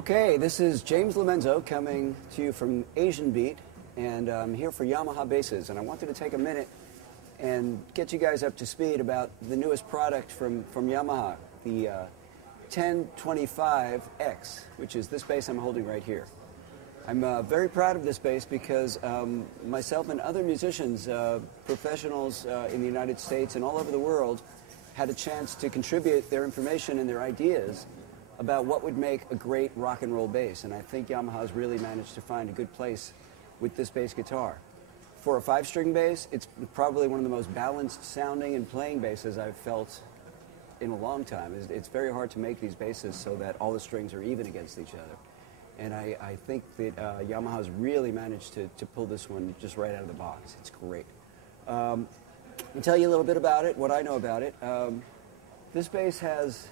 Okay, this is James Lomenzo coming to you from Asian Beat, and I'm here for Yamaha basses, and I wanted to take a minute and get you guys up to speed about the newest product from Yamaha, the 1025X, which is this bass I'm holding right here. I'm very proud of this bass because myself and other musicians, professionals in the United States and all over the world, had a chance to contribute their information and their ideas about what would make a great rock and roll bass, and I think Yamaha's really managed to find a good place with this bass guitar. For a 5-string bass, it's probably one of the most balanced sounding and playing basses I've felt in a long time. It's very hard to make these basses so that all the strings are even against each other, and I think that Yamaha's really managed to pull this one just right out of the box. It's great. I'll tell you a little bit about it, what I know about it. This bass has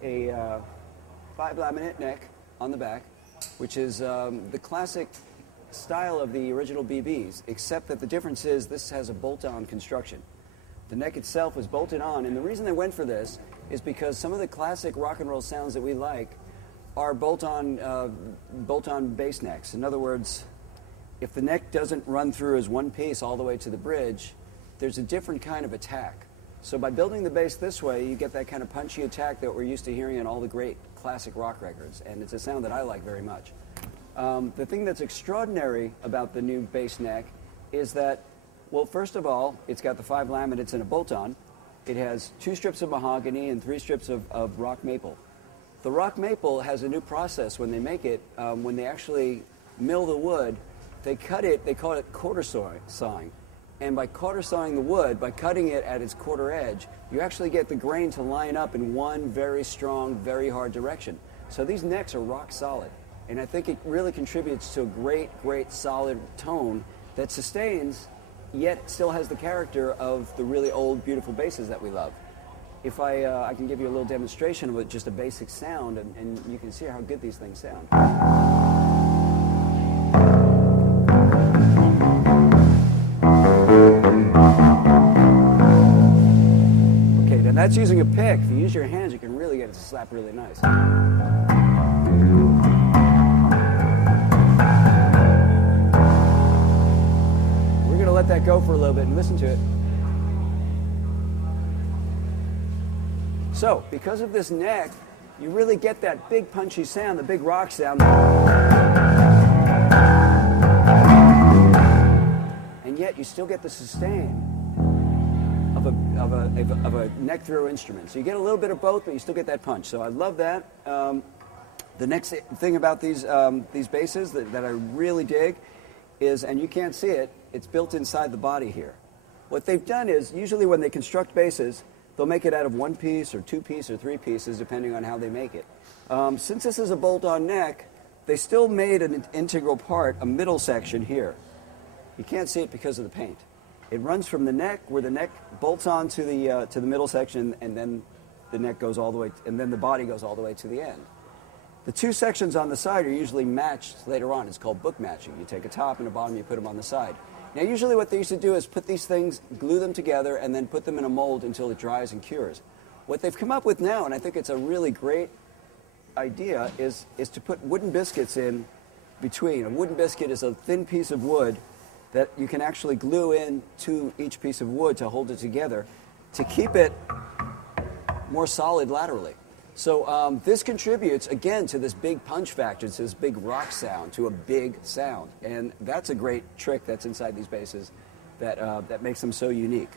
a 5-laminate neck on the back, which is the classic style of the original BBs, except that the difference is this has a bolt-on construction. The neck itself was bolted on, and the reason they went for this is because some of the classic rock and roll sounds that we like are bolt-on bass necks. In other words, if the neck doesn't run through as one piece all the way to the bridge, there's a different kind of attack. So by building the bass this way, you get that kind of punchy attack that we're used to hearing in all the great classic rock records, and it's a sound that I like very much. The thing that's extraordinary about the new bass neck is that, well, first of all, it's got the 5 laminates and a bolt-on. It has 2 strips of mahogany and 3 strips of rock maple. The rock maple has a new process when they make it. When they actually mill the wood, they cut it, they call it quarter sawing. And by quarter sawing the wood, by cutting it at its quarter edge, you actually get the grain to line up in one very strong, very hard direction. So these necks are rock solid. And I think it really contributes to a great, great solid tone that sustains, yet still has the character of the really old, beautiful basses that we love. If I can give you a little demonstration of just a basic sound, and you can see how good these things sound. That's using a pick. If you use your hands, you can really get it to slap really nice. We're going to let that go for a little bit and listen to it. So, because of this neck, you really get that big punchy sound, the big rock sound. And yet you still get the sustain of a neck through instrument. So you get a little bit of both, but you still get that punch. So I love that. The next thing about these basses that I really dig is, and you can't see it, it's built inside the body here. What they've done is, usually when they construct basses, they'll make it out of 1 piece or 2 pieces or 3 pieces, depending on how they make it. Since this is a bolt-on neck, they still made an integral part, a middle section here. You can't see it because of the paint. It runs from the neck, where the neck bolts on to the middle section, and then the neck goes all the way, and then the body goes all the way to the end. The 2 sections on the side are usually matched later on. It's called book matching. You take a top and a bottom, you put them on the side. Now, usually what they used to do is put these things, glue them together, and then put them in a mold until it dries and cures. What they've come up with now, and I think it's a really great idea, is to put wooden biscuits in between. A wooden biscuit is a thin piece of wood that you can actually glue in to each piece of wood to hold it together to keep it more solid laterally. So this contributes, again, to this big punch factor, to this big rock sound, to a big sound. And that's a great trick that's inside these basses that makes them so unique.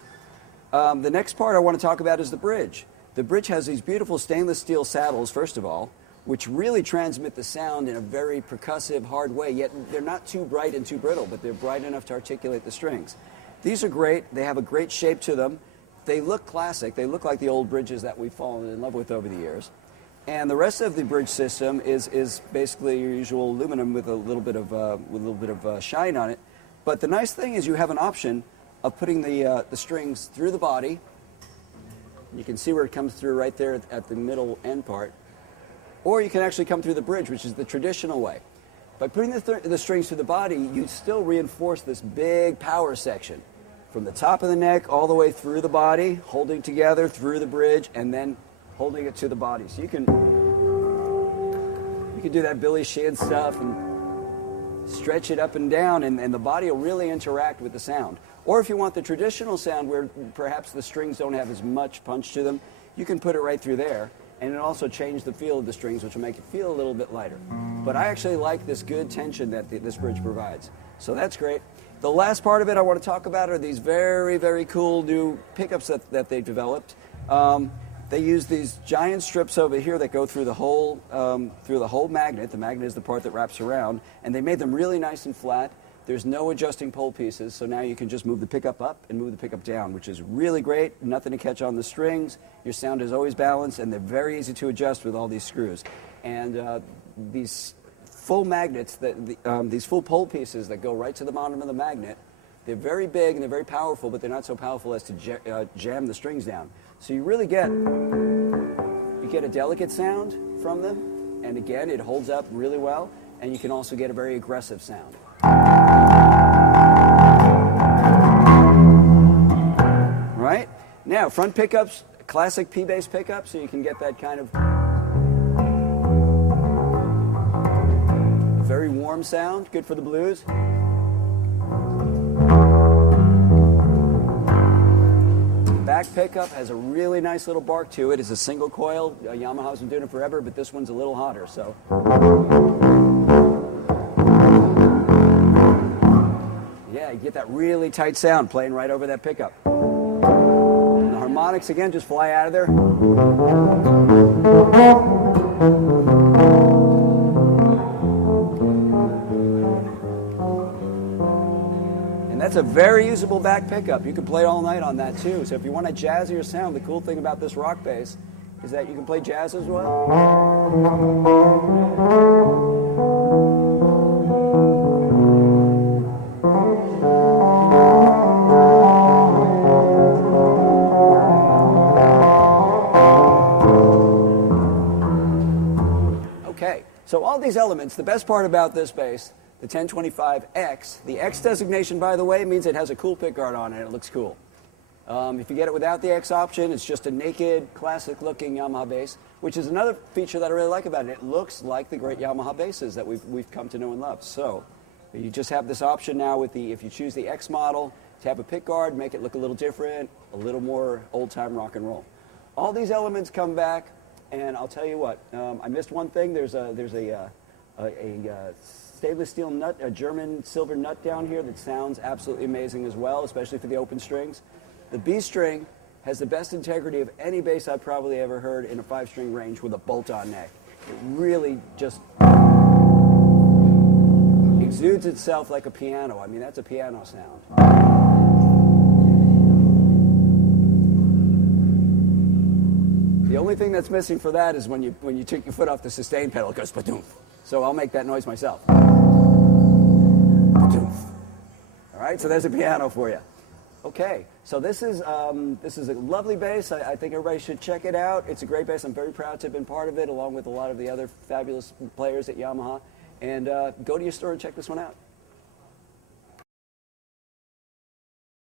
The next part I want to talk about is the bridge. The bridge has these beautiful stainless steel saddles, first of all, which really transmit the sound in a very percussive, hard way, yet they're not too bright and too brittle, but they're bright enough to articulate the strings. These are great. They have a great shape to them. They look classic. They look like the old bridges that we've fallen in love with over the years. And the rest of the bridge system is basically your usual aluminum with a little bit of shine on it. But the nice thing is you have an option of putting the strings through the body. You can see where it comes through right there at the middle end part. Or you can actually come through the bridge, which is the traditional way. By putting the strings through the body, you still reinforce this big power section from the top of the neck all the way through the body, holding together through the bridge, and then holding it to the body. So you can You can do that Billy Sheehan stuff and stretch it up and down, and the body will really interact with the sound. Or if you want the traditional sound where perhaps the strings don't have as much punch to them, you can put it right through there, and it also change the feel of the strings, which will make it feel a little bit lighter. But I actually like this good tension that this bridge provides. So that's great. The last part of it I want to talk about are these very, very cool new pickups that they've developed. They use these giant strips over here that go through the whole magnet. The magnet is the part that wraps around, and they made them really nice and flat. There's no adjusting pole pieces, so now you can just move the pickup up and move the pickup down, which is really great. Nothing to catch on the strings. Your sound is always balanced, and they're very easy to adjust with all these screws. And these full magnets, these full pole pieces that go right to the bottom of the magnet, they're very big and they're very powerful, but they're not so powerful as to jam the strings down. So you really get a delicate sound from them, and again, it holds up really well, and you can also get a very aggressive sound. Right? Now, front pickups, classic P-bass pickup, so you can get that kind of very warm sound, good for the blues. Back pickup has a really nice little bark to it. It's a single coil. Yamaha's been doing it forever, but this one's a little hotter, so. Yeah, you get that really tight sound playing right over that pickup. And the harmonics, again, just fly out of there. That's a very usable back pickup. You can play all night on that too. So if you want a jazzier sound, the cool thing about this rock bass is that you can play jazz as well. Okay, so all these elements, the best part about this bass, the 1025X, the X designation, by the way, means it has a cool pickguard on it and it looks cool. If you get it without the X option, it's just a naked, classic-looking Yamaha bass, which is another feature that I really like about it. It looks like the great Yamaha basses that we've come to know and love. So you just have this option now with if you choose the X model, to have a pickguard, make it look a little different, a little more old-time rock and roll. All these elements come back, and I'll tell you what, I missed one thing. There's a stainless steel nut, a German silver nut down here that sounds absolutely amazing as well, especially for the open strings. The B string has the best integrity of any bass I've probably ever heard in a 5-string range with a bolt-on neck. It really just exudes itself like a piano. I mean, that's a piano sound. The only thing that's missing for that is when you take your foot off the sustain pedal, it goes ba-doom. So I'll make that noise myself. All right, so there's a piano for you. Okay, so this is a lovely bass. I think everybody should check it out. It's a great bass. I'm very proud to have been part of it, along with a lot of the other fabulous players at Yamaha. And go to your store and check this one out.